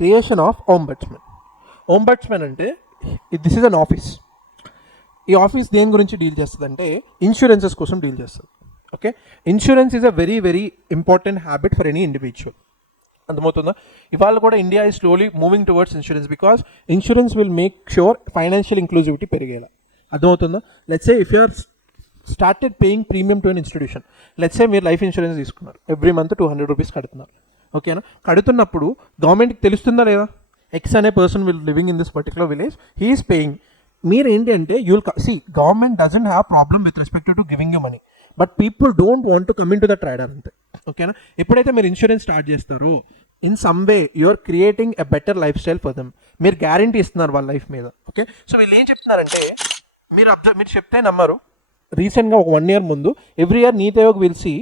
Creation of ombudsman. Ombudsman అంటే this is an office. ఈ office దేని గురించి డీల్ చేస్తుంది అంటే ఇన్సూరెన్సెస్ కోసం డీల్ చేస్తుంది. Okay, insurance is a very very important habit for any individual. అర్థమవుతుందా? ఇవాళ కూడా India is slowly moving towards insurance because insurance will make sure financial inclusivity పెరిగేలా. అర్థమవుతుందా? Let's say if you are started paying premium to an institution, let's say మీరు life insurance తీసుకున్నారు, every month 200 rupees కడుతున్నారు. ఓకేనా? కడుతున్నప్పుడు గవర్నమెంట్కి తెలుస్తుందా లేదా, ఎక్స్ అనే person will living in this particular village, he is paying. మీరు ఏంటి అంటే you'll see government doesn't have problem with respect to giving you money, but people don't want to come in to the trader అంతే. ఓకేనా? ఎప్పుడైతే మీరు insurance start చేస్తారో in some way you're creating a better lifestyle for them. మీరు guarantee ఇస్తున్నారు వాళ్ళ life మీద. Okay, so వీళ్ళు ఏం చెప్తున్నారంటే మీరు చెప్తే నమ్మరు, రీసెంట్గా ఒక 1 year ముందు every year NITI Aayog will see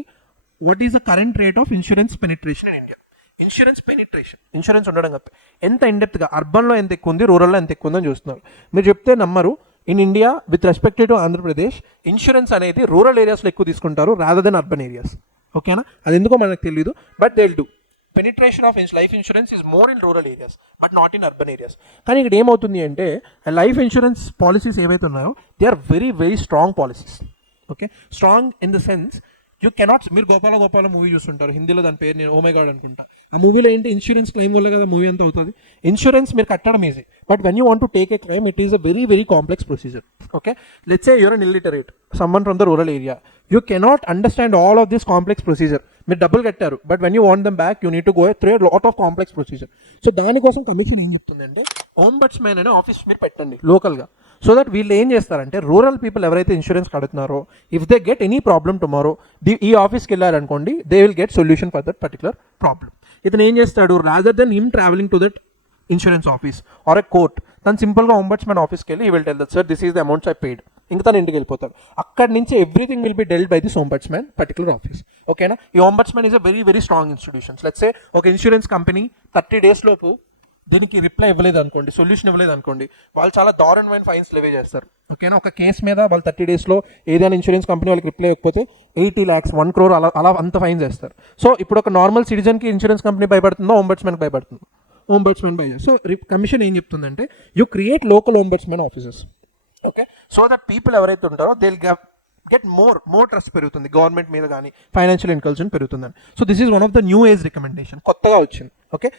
what is the current rate of insurance penetration in India. Insurance ఉండడం కాదు, ఎంత ఇండెప్త్గా అర్బన్లో ఎంత ఎక్కువ ఉంది, రూరల్లో ఎంత ఎక్కువ ఉందని చూస్తున్నారు. మీరు చెప్తే నమ్మరు, in India with respect to Andhra Pradesh insurance అనేది రూరల్ ఏరియాస్లో ఎక్కువ తీసుకుంటారు రాదర్ దెన్ అర్బన్ ఏరియాస్. ఓకేనా? అది ఎందుకో మనకు తెలియదు, but they will do. Penetration of life insurance is more in rural areas but not in urban areas. కానీ ఇక్కడ ఏమవుతుంది అంటే లైఫ్ ఇన్సూరెన్స్ పాలసీస్ ఏవైతే ఉన్నాయో they are very very strong policies. Okay, strong in the sense you cannot. మీరు Gopala movie చూస్తుంటారు, హిందీలో దాని పేరు నేను ఓ మై గాడ్ అనుకుంటా. ఆ మూవీలో ఏంటి, ఇన్సూరెన్స్ క్లెయిమ్ వల్ల కదా మూవీ అంతా అవుతుంది. ఇన్సూరెన్స్ మీరు కట్టడం easy, but when you want to take a claim it is a very very complex procedure. Okay, let's say you're an illiterate, someone from the rural area, you cannot understand all of this complex procedure. మీరు డబ్బులు కట్టారు, but when you want them back you need to go through lot of complex procedure. So దానికోసం commission ఏం చెప్తుందంటే ఓంబడ్స్మెన్ అనే office మీరు పెట్టండి లోకల్గా. సో దట్ వీళ్ళు ఏం చేస్తారంటే రూరల్ పీపుల్ ఎవరైతే ఇన్సూరెన్స్ కడుతున్నారో if they get any problem tomorrow ఈ ఆఫీస్కి వెళ్ళారనుకోండి, they will get solution for that particular problem. ఇతను ఏం చేస్తాడు, rather than him travelling to that insurance office or a court, తను సింపుల్గా ఓంబడ్స్మెన్ ఆఫీస్కి వెళ్ళి he will tell that sir this is the amounts I paid, ఇంకా తను ఇంటికి వెళ్ళిపోతాడు. అక్కడి నుంచి everything will be dealt by this ombudsman particular office. ఓకేనా? ఈ ombudsman is a very very strong institutions. Let's say ఒక ఇన్సూరెన్స్ కంపెనీ 30 days లోపు దీనికి రిప్లై ఇవ్వలేదు అనుకోండి, సొల్యూషన్ ఇవ్వలేదు అనుకోండి, వాళ్ళు చాలా దారుణమైన ఫైన్స్ లెవే చేస్తారు. ఓకేనా? ఒక కేసు మీద వాళ్ళు 30 days ఏదైనా ఇన్సూరెన్స్ కంపెనీ వాళ్ళకి రిప్లై ఇవ్వకపోతే 80 lakhs 1 crore అలా అంత ఫైన్స్ వేస్తారు. సో ఇప్పుడు ఒక నార్మల్ సిటిజన్కి ఇన్సూరెన్స్ కంపెనీ భయపడుతుందో ఓంబడ్స్మెన్కి భయపడుతుందో? ఓంబడ్స్మెన్ భయపడుతుంది. సో కమిషన్ ఏం చెప్తుందంటే you create local ombudsman offices. Okay, so that people ఎవరైతే ఉంటారో they will get more trust పెరుగుతుంది గవర్నమెంట్ మీద కానీ, ఫైనాన్షియల్ ఇన్కల్యూజన్ పెరుగుతుందని. So this is one of the new age recommendation, కొత్తగా వచ్చింది. ఓకే,